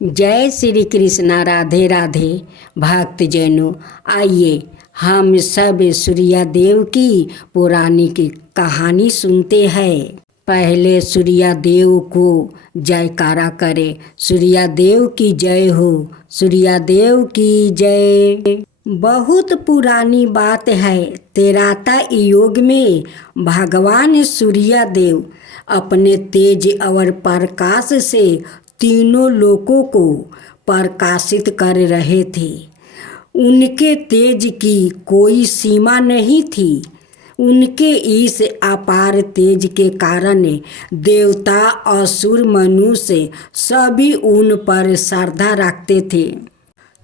जय श्री कृष्णा। राधे राधे भक्त जैनों, आइए हम सब सूर्या देव की पौराणिक कहानी सुनते हैं। पहले सूर्या देव को जयकारा करे। सूर्या देव की जय हो, सूर्या देव की जय। बहुत पुरानी बात है। त्रेता युग में भगवान सूर्या देव अपने तेज और प्रकाश से तीनों लोकों को प्रकाशित कर रहे थे। उनके तेज की कोई सीमा नहीं थी। उनके इस अपार तेज के कारण देवता, असुर, मनुष्य सभी उन पर श्रद्धा रखते थे।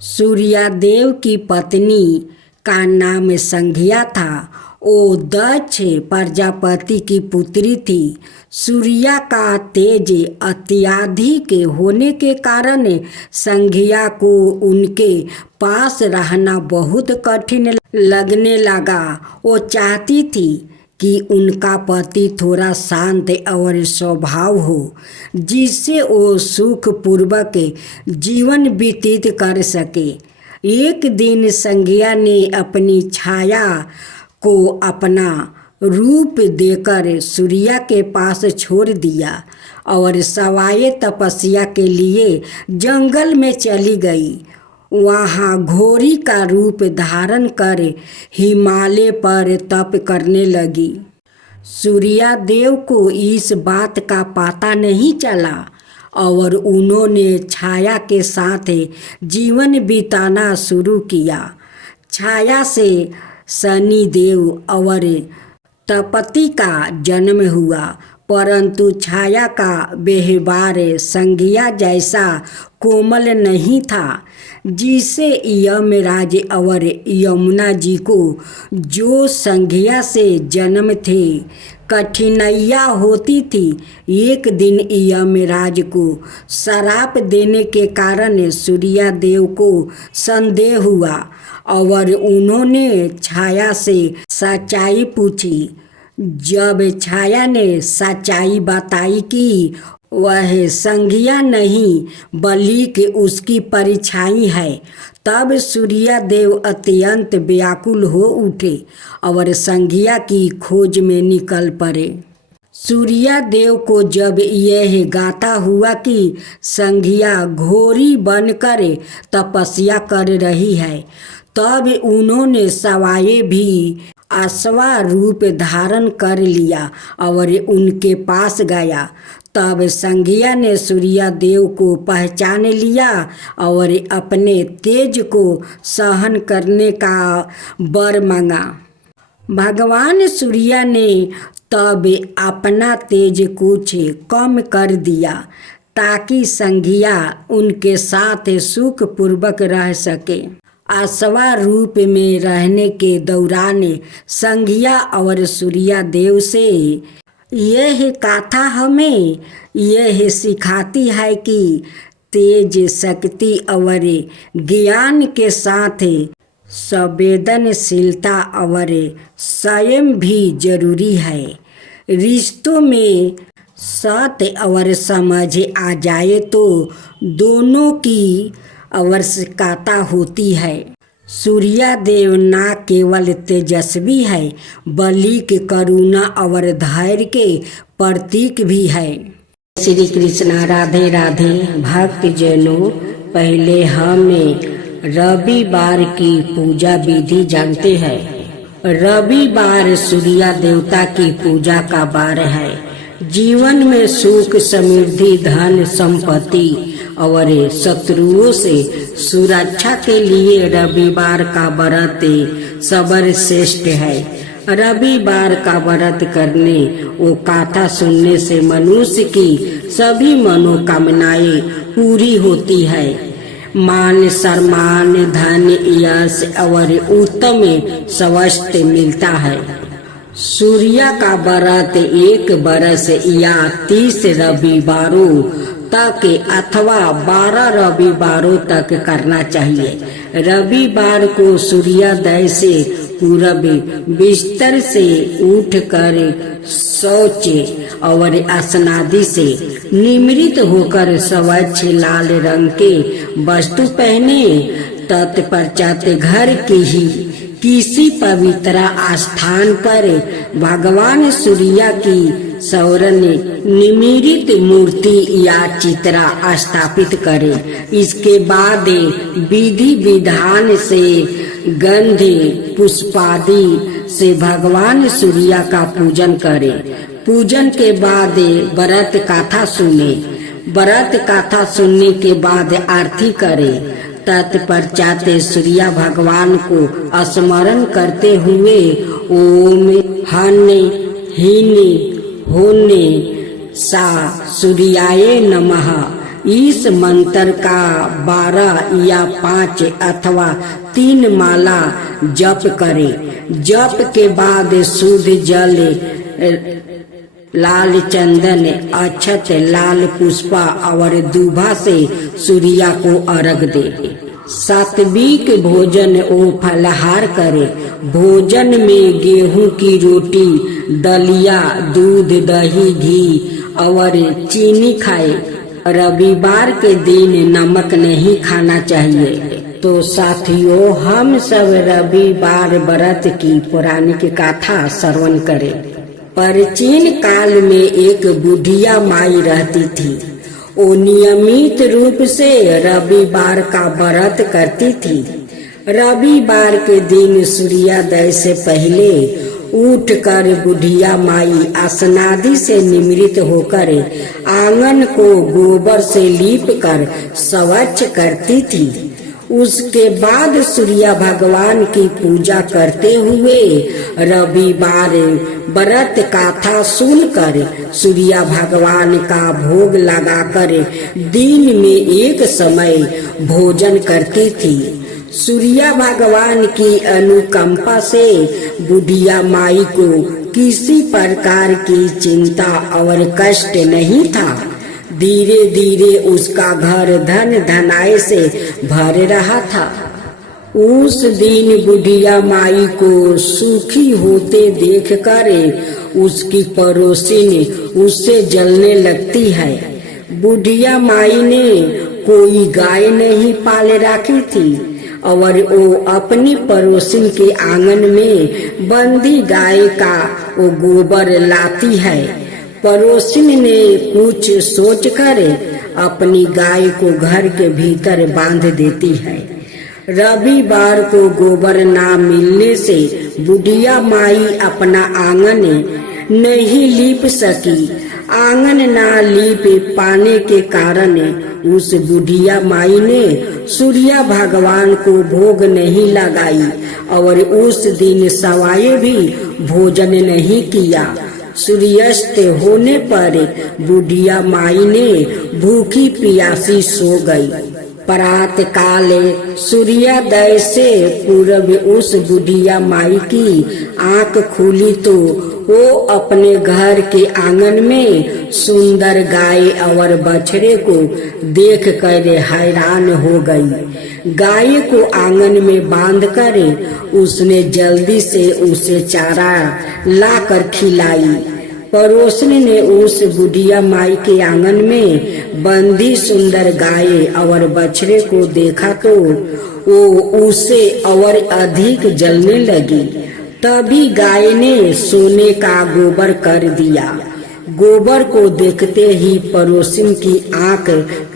सूर्या देव की पत्नी का नाम संज्ञा था। वो दक्ष प्रजापति की पुत्री थी। सूर्या का तेज अत्यधिक होने के कारण संज्ञा को उनके पास रहना बहुत कठिन लगने लगा। वो चाहती थी कि उनका पति थोड़ा शांत और स्वभाव हो, जिससे वो सुखपूर्वक जीवन व्यतीत कर सके। एक दिन संज्ञा ने अपनी छाया को अपना रूप देकर सूर्या के पास छोड़ दिया और सवाए तपस्या के लिए जंगल में चली गई। वहाँ घोड़ी का रूप धारण कर हिमालय पर तप करने लगी। सूर्या देव को इस बात का पता नहीं चला और उन्होंने छाया के साथ जीवन बिताना शुरू किया। छाया से शनि देव और तपति का जन्म हुआ, परंतु छाया का व्यवहार संज्ञा जैसा कोमल नहीं था। जिसे यमराज और यमुना जी को जो संज्ञा से जन्म थे कठिनाइयाँ होती थी। एक दिन यमराज को श्राप देने के कारण सूर्या देव को संदेह हुआ और उन्होंने छाया से सच्चाई पूछी। जब छाया ने सच्चाई बताई कि वह संज्ञा नहीं बल्कि उसकी परछाई है, तब सूर्या देव अत्यंत व्याकुल हो उठे और संज्ञा की खोज में निकल पड़े। सूर्या देव को जब यह गाता हुआ कि संज्ञा घोड़ी बनकर तपस्या कर रही है, तब उन्होंने सवाए भी अश्वा रूप धारण कर लिया और उनके पास गया। तब संज्ञा ने सूर्या देव को पहचान लिया और अपने तेज को सहन करने का वर मांगा। भगवान सूर्या ने तब अपना तेज कुछ कम कर दिया ताकि संज्ञा उनके साथ सुखपूर्वक रह सके। अश्वा रूप में रहने के दौरान संज्ञा और सूर्या देव से यह कथा हमें यह सिखाती है कि तेज, शक्ति और ज्ञान के साथ संवेदनशीलता और संयम भी जरूरी है। रिश्तों में सत्य और समझ आ जाए तो दोनों की आवश्यकता होती है। सूर्या देव न केवल तेजस्वी है बल्कि करुणा और धैर्य के प्रतीक भी है। श्री कृष्णा। राधे राधे भक्त जैनों, पहले हमें रविवार की पूजा विधि जानते हैं। रविवार सूर्या देवता की पूजा का वार है। जीवन में सुख, समृद्धि, धन, संपत्ति और शत्रुओं से सुरक्षा के लिए रविवार का व्रत सर्वश्रेष्ठ है। रविवार का व्रत करने वो कथा सुनने से मनुष्य की सभी मनोकामनाएं पूरी होती है। मान, सम्मान, धन, यश और उत्तम स्वास्थ्य मिलता है। सूर्या का व्रत 1 बरस या 30 रविवारों तक अथवा 12 रविवारों तक करना चाहिए। रविवार को सूर्योदय से पूर्व बिस्तर से उठकर शौच और स्नादि से निवृत्त होकर स्वच्छ लाल रंग के वस्त्र पहने, तत्पश्चात घर के ही किसी पवित्र स्थान पर भगवान सूर्य की स्वर्ण निमिरित मूर्ति या चित्र स्थापित करे। इसके बाद विधि विधान से गंध पुष्पादि से भगवान सूर्य का पूजन करे। पूजन के बाद व्रत कथा सुने। व्रत कथा सुनने के बाद आरती करे। तत्पश्चात सूर्य भगवान को स्मरण करते हुए ओम हन्ने हिन्ने होने सा सूर्याय नमः इस मंत्र का 12 या 5 अथवा 3 माला जप करे। जप के बाद शुद्ध जल, लाल चंदन, अक्षत, लाल पुष्पा और दूभा से सूर्य को अर्घ दे। सात्विक भोजन और फलाहार करे। भोजन में गेहूं की रोटी, दलिया, दूध, दही, घी और चीनी खाए। रविवार के दिन नमक नहीं खाना चाहिए। तो साथियों, हम सब रविवार व्रत की पौराणिक गाथा श्रवण करें। प्राचीन काल में एक बुढ़िया माई रहती थी। वो नियमित रूप से रविवार का व्रत करती थी। रविवार के दिन सूर्योदय से पहले उठकर बुढ़िया माई स्नादि से निवृत्त होकर आंगन को गोबर से लीप कर स्वच्छ करती थी। उसके बाद सूर्य भगवान की पूजा करते हुए रविवार व्रत कथा सुनकर सूर्य भगवान का भोग लगाकर दिन में एक समय भोजन करती थी। सूर्य भगवान की अनुकंपा से बुढ़िया माई को किसी प्रकार की चिंता और कष्ट नहीं था। धीरे धीरे उसका घर धन धनाय से भर रहा था। उस दिन बुढ़िया माई को सुखी होते देखकर उसकी पड़ोसिन उससे जलने लगती है। बुढ़िया माई ने कोई गाय नहीं पाल रखी थी और वो अपनी पड़ोसिन के आंगन में बंदी गाय का वो गोबर लाती है। पड़ोसिन ने कुछ सोचकर अपनी गाय को घर के भीतर बांध देती है। रविवार को गोबर ना मिलने से बुढ़िया माई अपना आंगन नहीं लीप सकी। आंगन ना लीप पाने के कारण उस बुढ़िया माई ने सूर्य भगवान को भोग नहीं लगाई और उस दिन सवाए भी भोजन नहीं किया। सूर्यास्त होने पर बुढ़िया माई ने भूखी प्यासी सो गई। प्रात काल सूर्योदय से पूर्व उस बुढ़िया माई की आंख खुली तो वो अपने घर के आंगन में सुंदर गाय और बछड़े को देख कर हैरान हो गई। गाय को आंगन में बांधकर उसने जल्दी से उसे चारा लाकर खिलाई। पड़ोसन ने उस बुढ़िया माई के आंगन में बंधी सुंदर गाय और बछड़े को देखा तो वो उसे और अधिक जलने लगी। तभी गाय ने सोने का गोबर कर दिया। गोबर को देखते ही पड़ोसिन की आंख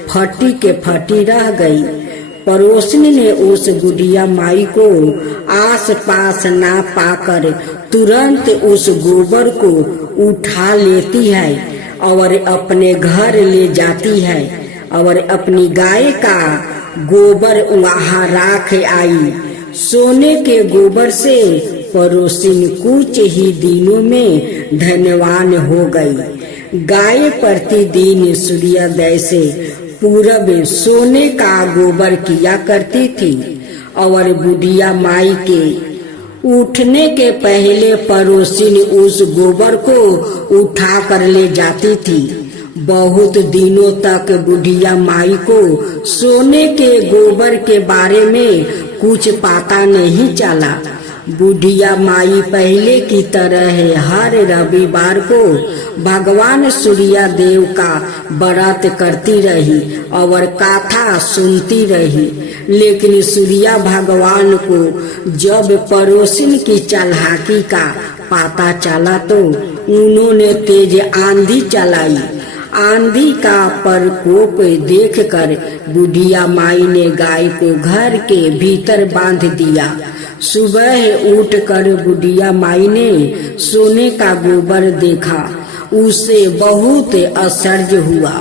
फटी के फटी रह गई। पड़ोसिन ने उस बुढ़िया माई को आस पास ना पाकर तुरंत उस गोबर को उठा लेती है और अपने घर ले जाती है और अपनी गाय का गोबर वहाँ राख आई। सोने के गोबर से पड़ोसिन कुछ ही दिनों में धनवान हो गई। गाय प्रतिदिन सूर्योदय से पूरब सोने का गोबर किया करती थी और बुढ़िया माई के उठने के पहले पड़ोसिन उस गोबर को उठा कर ले जाती थी। बहुत दिनों तक बुढ़िया माई को सोने के गोबर के बारे में कुछ पता नहीं चला। बुढ़िया माई पहले की तरह हर रविवार को भगवान सूर्य देव का व्रत करती रही और कथा सुनती रही। लेकिन सूर्य भगवान को जब पड़ोसिन की चालाकी का पता चला तो उन्होंने तेज आंधी चलाई। आंधी का प्रकोप देखकर बुढ़िया माई ने गाय को घर के भीतर बांध दिया। सुबह उठकर बुढ़िया माई ने सोने का गोबर देखा। उसे बहुत आश्चर्य हुआ।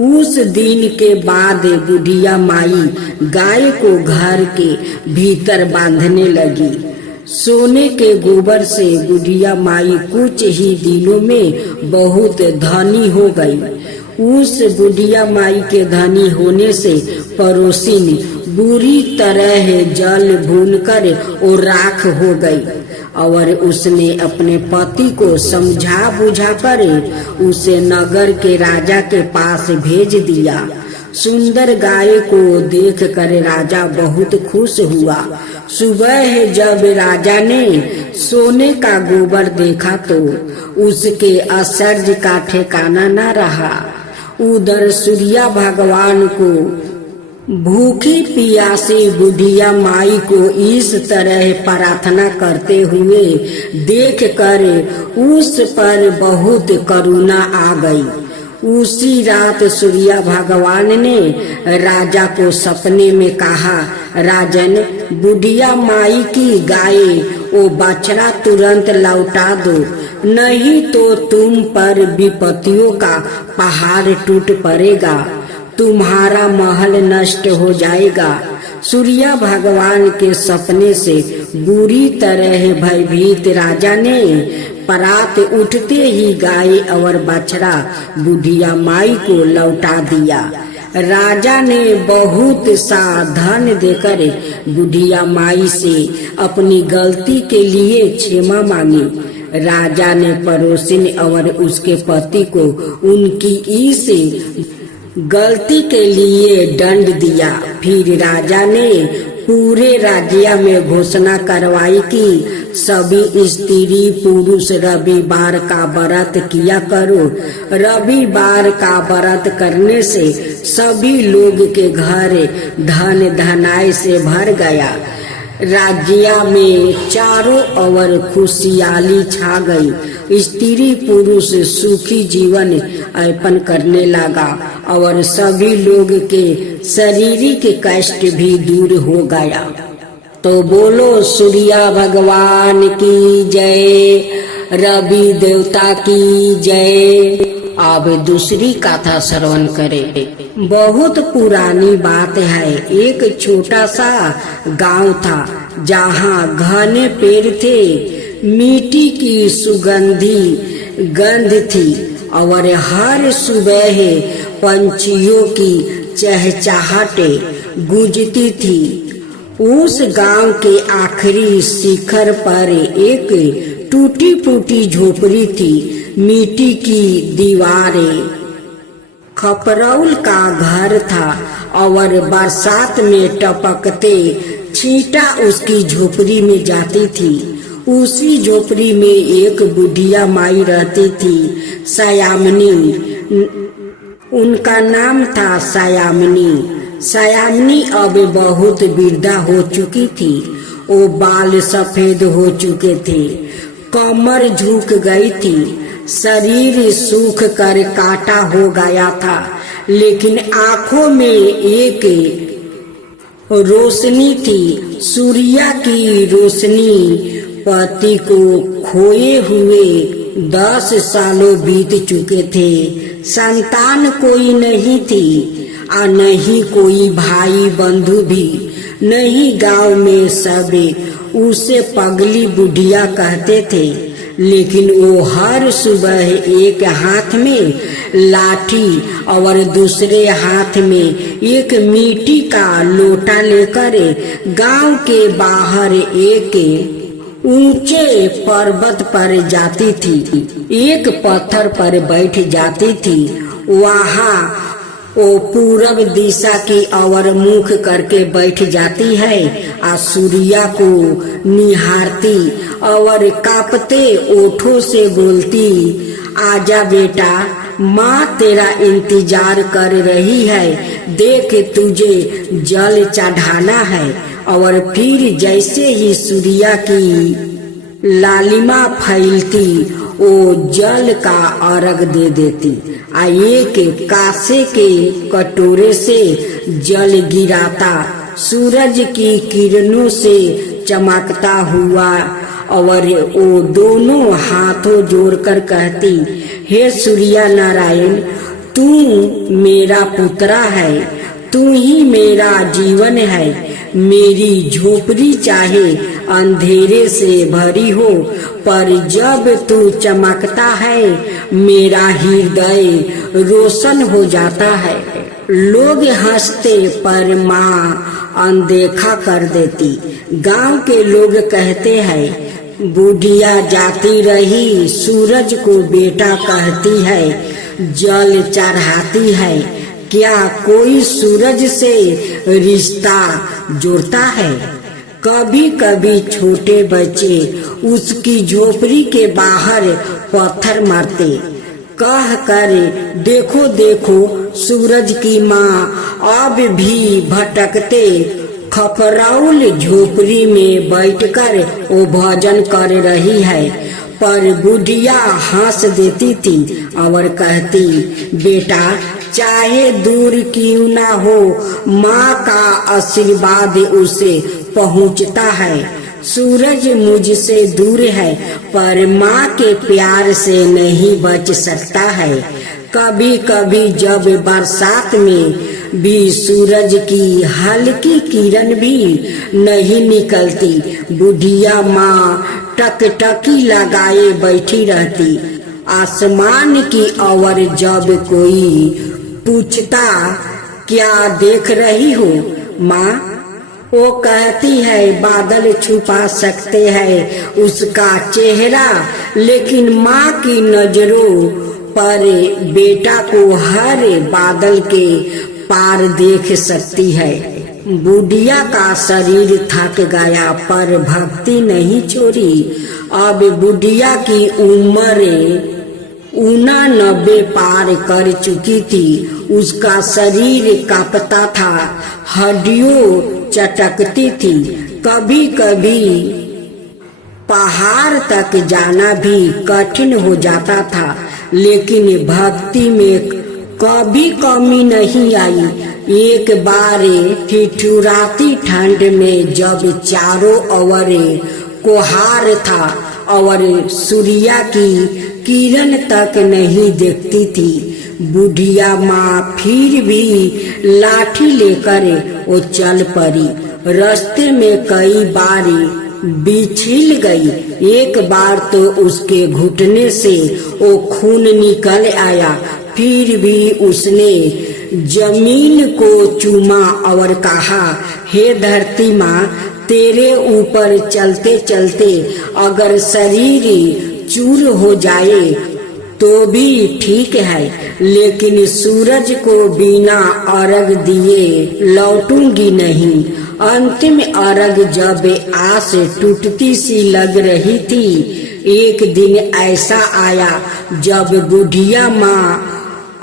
उस दिन के बाद बुढ़िया माई गाय को घर के भीतर बांधने लगी। सोने के गोबर से बुढ़िया माई कुछ ही दिनों में बहुत धनी हो गई। उस बुढ़िया माई के धनी होने से पड़ोसिन बुरी तरह जल भूनकर और राख हो गई और उसने अपने पति को समझा बुझाकर उसे नगर के राजा के पास भेज दिया। सुंदर गाय को देखकर राजा बहुत खुश हुआ। सुबह जब राजा ने सोने का गोबर देखा तो उसके आश्चर्य का ठिकाना न रहा। उधर सूर्य भगवान को भूखी प्यासी बुढ़िया माई को इस तरह प्रार्थना करते हुए देखकर उस पर बहुत करुणा आ गई। उसी रात सूर्य भगवान ने राजा को सपने में कहा, राजन, बुढ़िया माई की गाय वो बछड़ा तुरंत लौटा दो, नहीं तो तुम पर विपत्तियों का पहाड़ टूट पड़ेगा, तुम्हारा महल नष्ट हो जाएगा। सूर्य भगवान के सपने से बुरी तरह भयभीत राजा ने प्रात उठते ही गाय और बछड़ा बुढ़िया माई को लौटा दिया। राजा ने बहुत सा धन देकर बुढ़िया माई से अपनी गलती के लिए क्षमा मांगी। राजा ने पड़ोसिन और उसके पति को उनकी इस गलती के लिए दंड दिया। फिर राजा ने पूरे राज्य में घोषणा करवाई कि सभी स्त्री पुरुष रविवार का व्रत किया करो। रविवार का व्रत करने से सभी लोग के घर धन धनाई से भर गया। राज्य में चारों ओर खुशहाली छा गई। स्त्री पुरुष सुखी जीवन यापन करने लगा और सभी लोग के शारीरिक कष्ट भी दूर हो गया। तो बोलो सूर्य भगवान की जय, रवि देवता की जय। अब दूसरी कथा श्रवण करें। बहुत पुरानी बात है। एक छोटा सा गांव था जहाँ घने पेड़ थे, मिट्टी की सुगंधी गंध थी और हर सुबह पंछियों की चहचहाटे गूंजती थी। उस गांव के आखिरी शिखर पर एक टूटी फूटी झोपड़ी थी। मिट्टी की दीवारें, खपरौल का घर था और बरसात में टपकते छींटा उसकी झोपड़ी में जाती थी। उसी झोपड़ी में एक बुढ़िया माई रहती थी, सयामनी। उनका नाम था सयामनी। सयामनी अब बहुत वृद्धा हो चुकी थी। वो बाल सफेद हो चुके थे, कमर झुक गई थी, शरीर सूख कर काटा हो गया था, लेकिन आंखों में एक रोशनी थी, सूर्य की रोशनी। पति को खोए हुए 10 सालों बीत चुके थे। संतान कोई नहीं थी और नहीं कोई भाई बंधु भी नहीं। गांव में सब उसे पगली बुढ़िया कहते थे, लेकिन वो हर सुबह एक हाथ में लाठी और दूसरे हाथ में एक मिट्टी का लोटा लेकर गांव के बाहर एक ऊंचे पर्वत पर जाती थी। एक पत्थर पर बैठ जाती थी वहाँ वो पूरब दिशा की ओर मुख करके बैठ जाती है और सूर्या को निहारती और कांपते ओठों से बोलती, आजा बेटा, माँ तेरा इंतजार कर रही है, देख तुझे जल चढ़ाना है। और फिर जैसे ही सूर्या की लालिमा फैलती वो जल का अर्घ दे देती। एक कांसे के कटोरे से जल गिराता सूरज की किरणों से चमकता हुआ और वो दोनों हाथों जोड़कर कहती, हे सूर्य नारायण, तू मेरा पुत्रा है, तू ही मेरा जीवन है। मेरी झोपड़ी चाहे अंधेरे से भरी हो, पर जब तू चमकता है मेरा हृदय रोशन हो जाता है। लोग हंसते पर माँ अनदेखा कर देती। गांव के लोग कहते हैं, बुढ़िया जाती रही सूरज को बेटा कहती है, जल चढ़ाती है, क्या कोई सूरज से रिश्ता जोड़ता है। कभी कभी छोटे बच्चे उसकी झोपड़ी के बाहर पत्थर मारते, कह कर, देखो देखो सूरज की माँ अब भी भटकते खपराउल झोपड़ी में बैठकर वो भजन कर रही है। पर बुढ़िया हंस देती थी और कहती, बेटा, चाहे दूर क्यों ना हो, माँ का आशीर्वाद उसे पहुँचता है। सूरज मुझसे दूर है पर माँ के प्यार से नहीं बच सकता है। कभी कभी जब बरसात में भी सूरज की हल्की किरण भी नहीं निकलती, बुढ़िया माँ टकटकी लगाए बैठी रहती। आसमान की ओर जब कोई पूछता, क्या देख रही हो माँ, वो कहती है, बादल छुपा सकते हैं उसका चेहरा, लेकिन माँ की नजरों पर बेटा को हर बादल के पार देख सकती है। बुढ़िया का शरीर थक गया पर भक्ति नहीं छोड़ी। अब बुढ़िया की उम्र 89 पार कर चुकी थी। उसका शरीर कांपता था, हड्डियों चटकती थी। कभी कभी पहाड़ तक जाना भी कठिन हो जाता था, लेकिन भक्ति में कभी कमी नहीं आई। एक बार ठिठुराती ठंड में जब चारों ओर कोहार था और सूर्या की किरण तक नहीं देखती थी, बुढ़िया माँ फिर भी लाठी लेकर वो चल पड़ी। रास्ते में कई बार बिछिल गई। एक बार तो उसके घुटने से वो खून निकल आया, फिर भी उसने जमीन को चूमा और कहा, हे धरती माँ, तेरे ऊपर चलते चलते अगर शरीर चूर हो जाए तो भी ठीक है, लेकिन सूरज को बिना अर्घ दिए लौटूंगी नहीं। अंतिम अर्घ जब आस टूटती सी लग रही थी, एक दिन ऐसा आया जब बुढ़िया माँ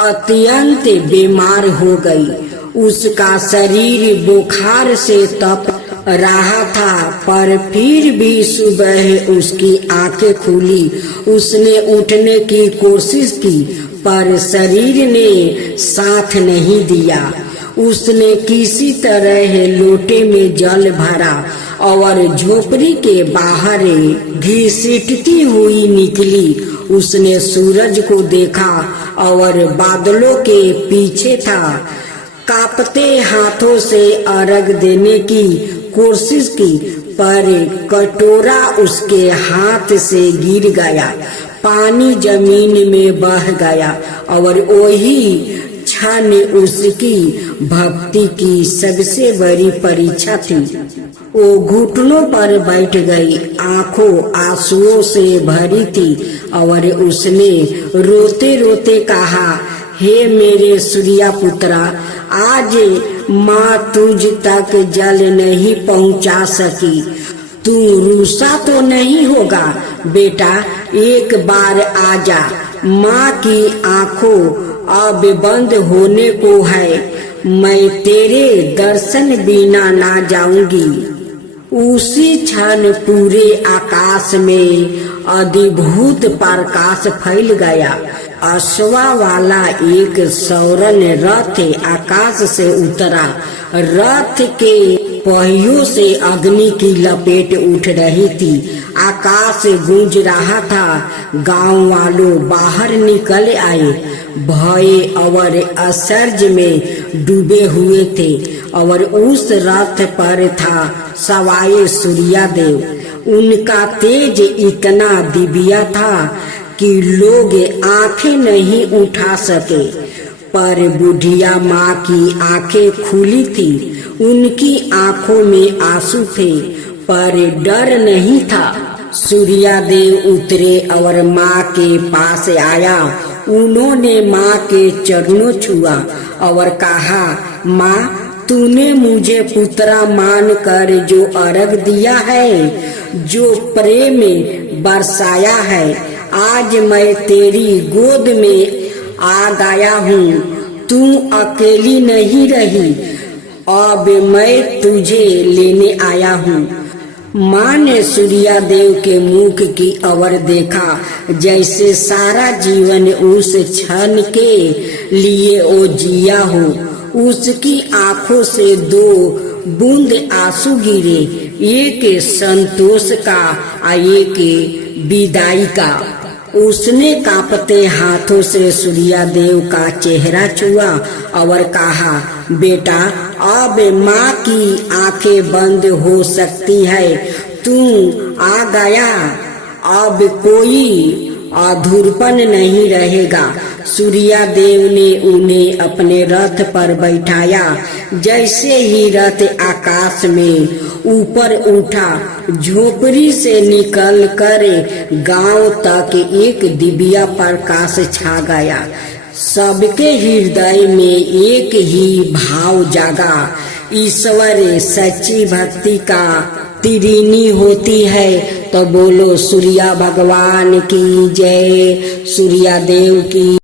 अत्यंत बीमार हो गई। उसका शरीर बुखार से तप रहा था, पर फिर भी सुबह उसकी आंखें खुली। उसने उठने की कोशिश की पर शरीर ने साथ नहीं दिया। उसने किसी तरह लोटे में जल भरा और झोपड़ी के बाहर घसीटती हुई निकली। उसने सूरज को देखा और बादलों के पीछे था। कांपते हाथों से अर्घ देने की कोशिश की, पर कटोरा उसके हाथ से गिर गया, पानी जमीन में बह गया और वही क्षण उसकी भक्ति की सबसे बड़ी परीक्षा थी। वो घुटनों पर बैठ गई, आंखों आंसुओं से भरी थी और उसने रोते रोते कहा, हे मेरे सूर्या पुत्रा, आज माँ तुझ तक जल नहीं पहुँचा सकी। तू रूसा तो नहीं होगा बेटा, एक बार आजा। माँ की आंखों अब बंद होने को है, मैं तेरे दर्शन बिना ना जाऊंगी। उसी क्षण पूरे आकाश में अद्भुत प्रकाश फैल गया। अश्वा वाला एक सौरन रथ आकाश से उतरा। रथ के पहियों से अग्नि की लपेट उठ रही थी। आकाश गूंज रहा था। गांव वालों बाहर निकल आए, भय और आश्चर्य में डूबे हुए थे। और उस रथ पर था सवाए सूर्यदेव। उनका तेज इतना दिव्य था कि लोग आंखें नहीं उठा सके। पर बुढ़िया माँ की आंखें खुली थी। उनकी आंखों में आंसू थे, पर डर नहीं था। सूर्यदेव उतरे और माँ के पास आया। उन्होंने माँ के चरणों छुआ और कहा, माँ, तूने मुझे पुत्रा मान कर जो अर्घ दिया है, जो प्रेम में बरसाया है, आज मैं तेरी गोद में आ गया हूँ। तू अकेली नहीं रही, अब मैं तुझे लेने आया हूँ। माँ ने सूर्यदेव के मुख की ओर देखा, जैसे सारा जीवन उस क्षण के लिए ओ जिया हो। उसकी आंखों से 2 बूंद आंसू गिरे, एक संतोष का और एक विदाई का। उसने कांपते हाथों से सूर्यदेव का चेहरा छुआ और कहा, बेटा, अब माँ की आंखें बंद हो सकती है। तू आ गया, अब कोई अधूरपन नहीं रहेगा। सूर्यदेव ने उन्हें अपने रथ पर बैठाया। जैसे ही रथ आकाश में ऊपर उठा, झोपड़ी से निकलकर गांव तक एक दिव्य प्रकाश छा गया। सबके हृदय में एक ही भाव जागा, ईश्वर सच्ची भक्ति का तिरिनी होती है। तो बोलो सूर्य भगवान की जय, सूर्यदेव की।